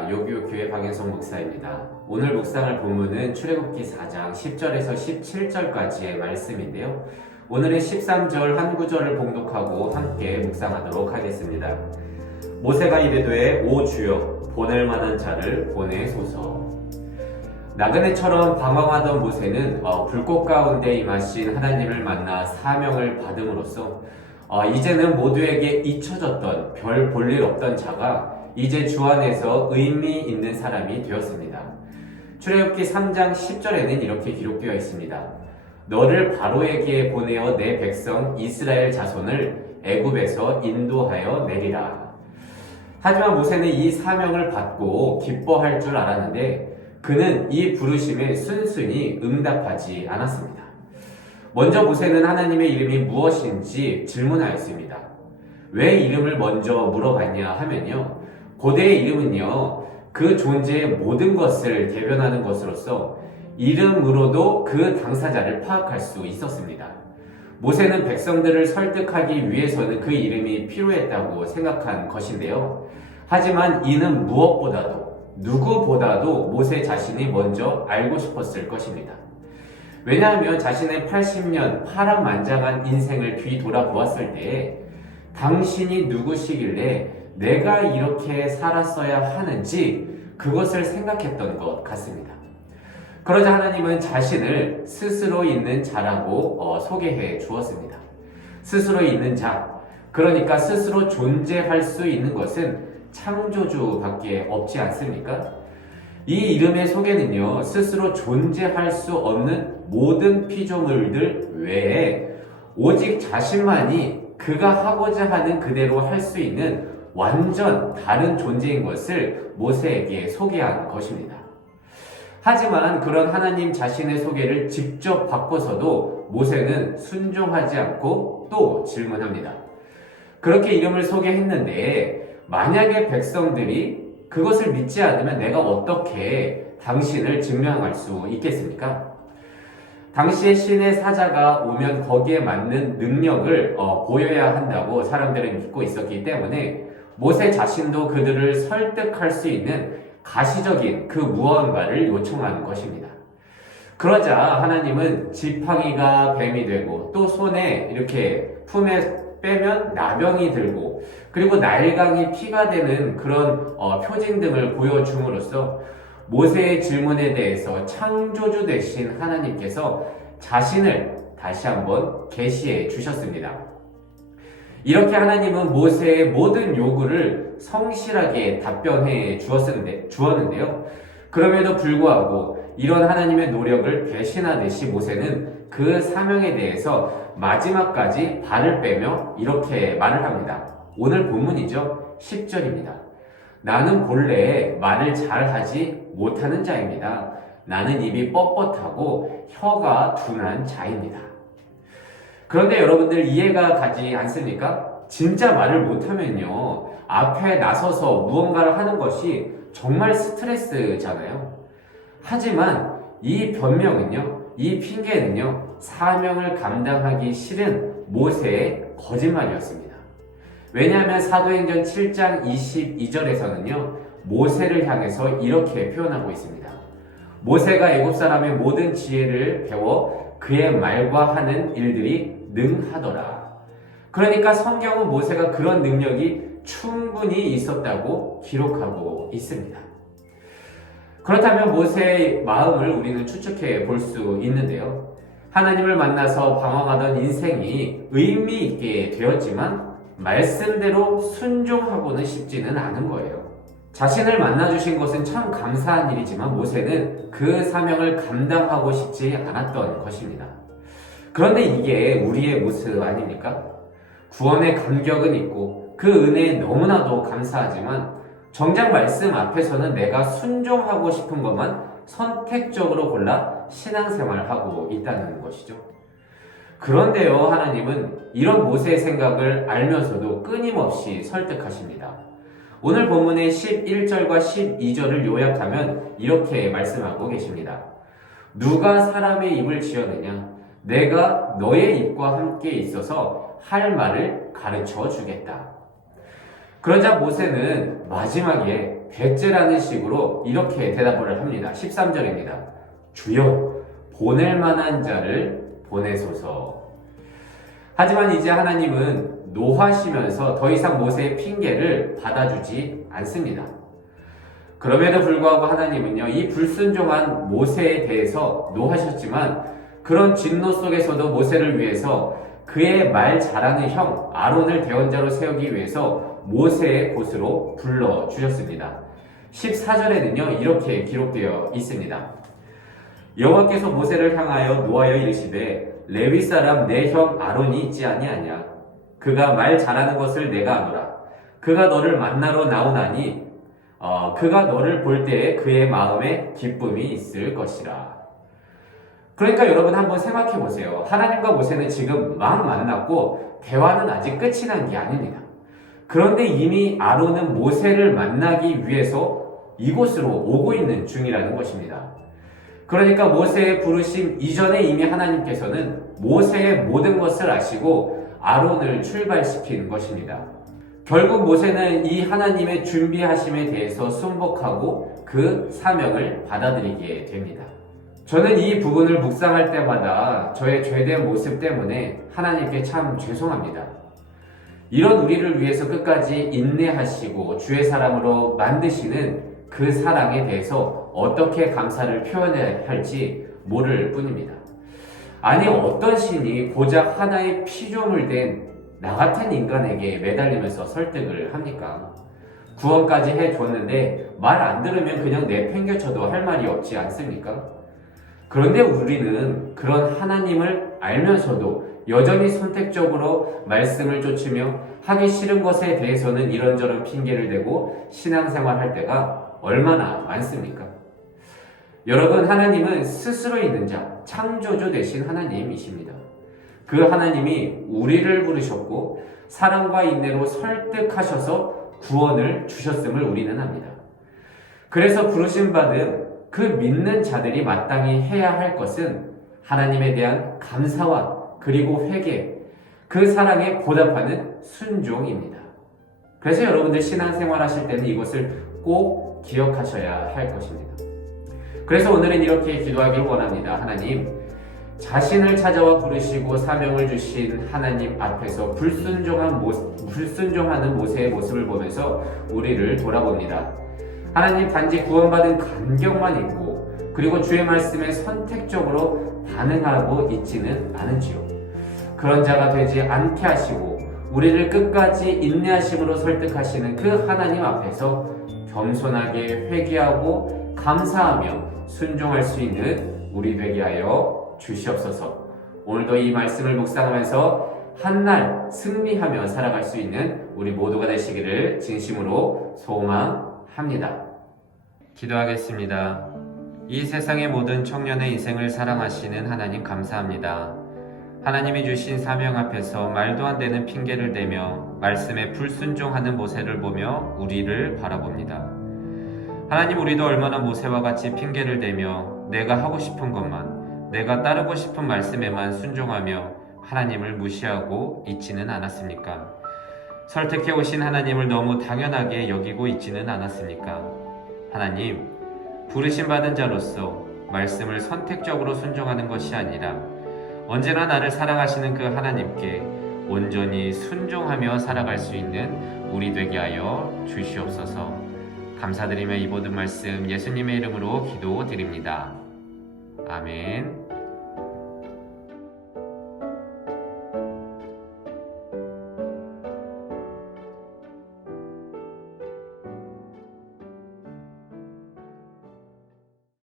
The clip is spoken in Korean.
안녕하십니까. 요교교회 박인성 목사입니다. 오늘 묵상할 본문은 출애굽기 4장 10절에서 17절까지의 말씀인데요. 오늘은 13절 한 구절을 봉독하고 함께 묵상하도록 하겠습니다. 모세가 이르되 오 주여 보낼 만한 자를 보내소서. 나그네처럼 방황하던 모세는 불꽃 가운데 임하신 하나님을 만나 사명을 받음으로써 이제는 모두에게 잊혀졌던 별 볼일 없던 자가 이제 주 안에서 의미 있는 사람이 되었습니다. 출애굽기 3장 10절에는 이렇게 기록되어 있습니다. 너를 바로에게 보내어 내 백성 이스라엘 자손을 애굽에서 인도하여 내리라. 하지만 모세는 이 사명을 받고 기뻐할 줄 알았는데 그는 이 부르심에 순순히 응답하지 않았습니다. 먼저 모세는 하나님의 이름이 무엇인지 질문하였습니다. 왜 이름을 먼저 물어봤냐 하면요. 고대의 이름은요, 그 존재의 모든 것을 대변하는 것으로서 이름으로도 그 당사자를 파악할 수 있었습니다. 모세는 백성들을 설득하기 위해서는 그 이름이 필요했다고 생각한 것인데요. 하지만 이는 무엇보다도, 누구보다도 모세 자신이 먼저 알고 싶었을 것입니다. 왜냐하면 자신의 80년 파란만장한 인생을 뒤돌아보았을 때 당신이 누구시길래 내가 이렇게 살았어야 하는지 그것을 생각했던 것 같습니다. 그러자 하나님은 자신을 스스로 있는 자라고 소개해 주었습니다. 스스로 있는 자, 그러니까 스스로 존재할 수 있는 것은 창조주밖에 없지 않습니까? 이 이름의 소개는요, 스스로 존재할 수 없는 모든 피조물들 외에 오직 자신만이 그가 하고자 하는 그대로 할 수 있는 완전 다른 존재인 것을 모세에게 소개한 것입니다. 하지만 그런 하나님 자신의 소개를 직접 바꿔서도 모세는 순종하지 않고 또 질문합니다. 그렇게 이름을 소개했는데 만약에 백성들이 그것을 믿지 않으면 내가 어떻게 당신을 증명할 수 있겠습니까? 당시에 신의 사자가 오면 거기에 맞는 능력을 보여야 한다고 사람들은 믿고 있었기 때문에 모세 자신도 그들을 설득할 수 있는 가시적인 그 무언가를 요청하는 것입니다. 그러자 하나님은 지팡이가 뱀이 되고 또 손에 이렇게 품에 빼면 나병이 들고 그리고 날강이 피가 되는 그런 표징 등을 보여줌으로써 모세의 질문에 대해서 창조주 되신 하나님께서 자신을 다시 한번 계시해 주셨습니다. 이렇게 하나님은 모세의 모든 요구를 성실하게 답변해 주었는데요. 그럼에도 불구하고 이런 하나님의 노력을 배신하듯이 모세는 그 사명에 대해서 마지막까지 발을 빼며 이렇게 말을 합니다. 오늘 본문이죠. 10절입니다. 나는 본래 말을 잘하지 못하는 자입니다. 나는 입이 뻣뻣하고 혀가 둔한 자입니다. 그런데 여러분들 이해가 가지 않습니까? 진짜 말을 못하면요. 앞에 나서서 무언가를 하는 것이 정말 스트레스잖아요. 하지만 이 변명은요. 이 핑계는요. 사명을 감당하기 싫은 모세의 거짓말이었습니다. 왜냐하면 사도행전 7장 22절에서는요. 모세를 향해서 이렇게 표현하고 있습니다. 모세가 애굽 사람의 모든 지혜를 배워 그의 말과 하는 일들이 능하더라. 그러니까 성경은 모세가 그런 능력이 충분히 있었다고 기록하고 있습니다. 그렇다면 모세의 마음을 우리는 추측해 볼 수 있는데요. 하나님을 만나서 방황하던 인생이 의미 있게 되었지만 말씀대로 순종하고는 싶지는 않은 거예요. 자신을 만나주신 것은 참 감사한 일이지만 모세는 그 사명을 감당하고 싶지 않았던 것입니다. 그런데 이게 우리의 모습 아닙니까? 구원의 감격은 있고 그 은혜에 너무나도 감사하지만 정작 말씀 앞에서는 내가 순종하고 싶은 것만 선택적으로 골라 신앙생활을 하고 있다는 것이죠. 그런데요, 하나님은 이런 모세의 생각을 알면서도 끊임없이 설득하십니다. 오늘 본문의 11절과 12절을 요약하면 이렇게 말씀하고 계십니다. 누가 사람의 입을 지었느냐? 내가 너의 입과 함께 있어서 할 말을 가르쳐 주겠다. 그러자 모세는 마지막에 배째라는 식으로 이렇게 대답을 합니다. 13절입니다. 주여 보낼 만한 자를 보내소서. 하지만 이제 하나님은 노하시면서 더 이상 모세의 핑계를 받아주지 않습니다. 그럼에도 불구하고 하나님은요, 이 불순종한 모세에 대해서 노하셨지만 그런 진노 속에서도 모세를 위해서 그의 말 잘하는 형 아론을 대언자로 세우기 위해서 모세의 곳으로 불러주셨습니다. 14절에는요 이렇게 기록되어 있습니다. 여호와께서 모세를 향하여 노하여 이르시되 레위 사람 내 형 아론이 있지 아니하냐. 그가 말 잘하는 것을 내가 아노라. 그가 너를 만나러 나오나니 그가 너를 볼 때에 그의 마음에 기쁨이 있을 것이라. 그러니까 여러분 한번 생각해 보세요. 하나님과 모세는 지금 막 만났고 대화는 아직 끝이 난 게 아닙니다. 그런데 이미 아론은 모세를 만나기 위해서 이곳으로 오고 있는 중이라는 것입니다. 그러니까 모세의 부르심 이전에 이미 하나님께서는 모세의 모든 것을 아시고 아론을 출발시킨 것입니다. 결국 모세는 이 하나님의 준비하심에 대해서 순복하고 그 사명을 받아들이게 됩니다. 저는 이 부분을 묵상할 때마다 저의 죄된 모습 때문에 하나님께 참 죄송합니다. 이런 우리를 위해서 끝까지 인내하시고 주의 사람으로 만드시는 그 사랑에 대해서 어떻게 감사를 표현해야 할지 모를 뿐입니다. 아니 어떤 신이 고작 하나의 피조물 된 나 같은 인간에게 매달리면서 설득을 합니까? 구원까지 해줬는데 말 안 들으면 그냥 내팽개쳐도 할 말이 없지 않습니까? 그런데 우리는 그런 하나님을 알면서도 여전히 선택적으로 말씀을 쫓으며 하기 싫은 것에 대해서는 이런저런 핑계를 대고 신앙생활 할 때가 얼마나 많습니까? 여러분, 하나님은 스스로 있는 자, 창조주 되신 하나님이십니다. 그 하나님이 우리를 부르셨고 사랑과 인내로 설득하셔서 구원을 주셨음을 우리는 압니다. 그래서 부르심받은 그 믿는 자들이 마땅히 해야 할 것은 하나님에 대한 감사와 그리고 회개, 그 사랑에 보답하는 순종입니다. 그래서 여러분들 신앙생활 하실 때는 이것을 꼭 기억하셔야 할 것입니다. 그래서 오늘은 이렇게 기도하길 원합니다. 하나님, 자신을 찾아와 부르시고 사명을 주신 하나님 앞에서 불순종하는 모세의 모습을 보면서 우리를 돌아봅니다. 하나님, 단지 구원받은 감격만 있고 그리고 주의 말씀에 선택적으로 반응하고 있지는 않은지요. 그런 자가 되지 않게 하시고 우리를 끝까지 인내하심으로 설득하시는 그 하나님 앞에서 겸손하게 회개하고 감사하며 순종할 수 있는 우리 되게 하여 주시옵소서. 오늘도 이 말씀을 묵상하면서 한날 승리하며 살아갈 수 있는 우리 모두가 되시기를 진심으로 소망합니다. 기도하겠습니다. 이 세상의 모든 청년의 인생을 사랑하시는 하나님 감사합니다. 하나님이 주신 사명 앞에서 말도 안 되는 핑계를 대며 말씀에 불순종하는 모세를 보며 우리를 바라봅니다. 하나님, 우리도 얼마나 모세와 같이 핑계를 대며 내가 하고 싶은 것만, 내가 따르고 싶은 말씀에만 순종하며 하나님을 무시하고 있지는 않았습니까? 설득해 오신 하나님을 너무 당연하게 여기고 있지는 않았습니까? 하나님, 부르심 받은 자로서 말씀을 선택적으로 순종하는 것이 아니라 언제나 나를 사랑하시는 그 하나님께 온전히 순종하며 살아갈 수 있는 우리 되게 하여 주시옵소서. 감사드리며 이 모든 말씀 예수님의 이름으로 기도드립니다. 아멘.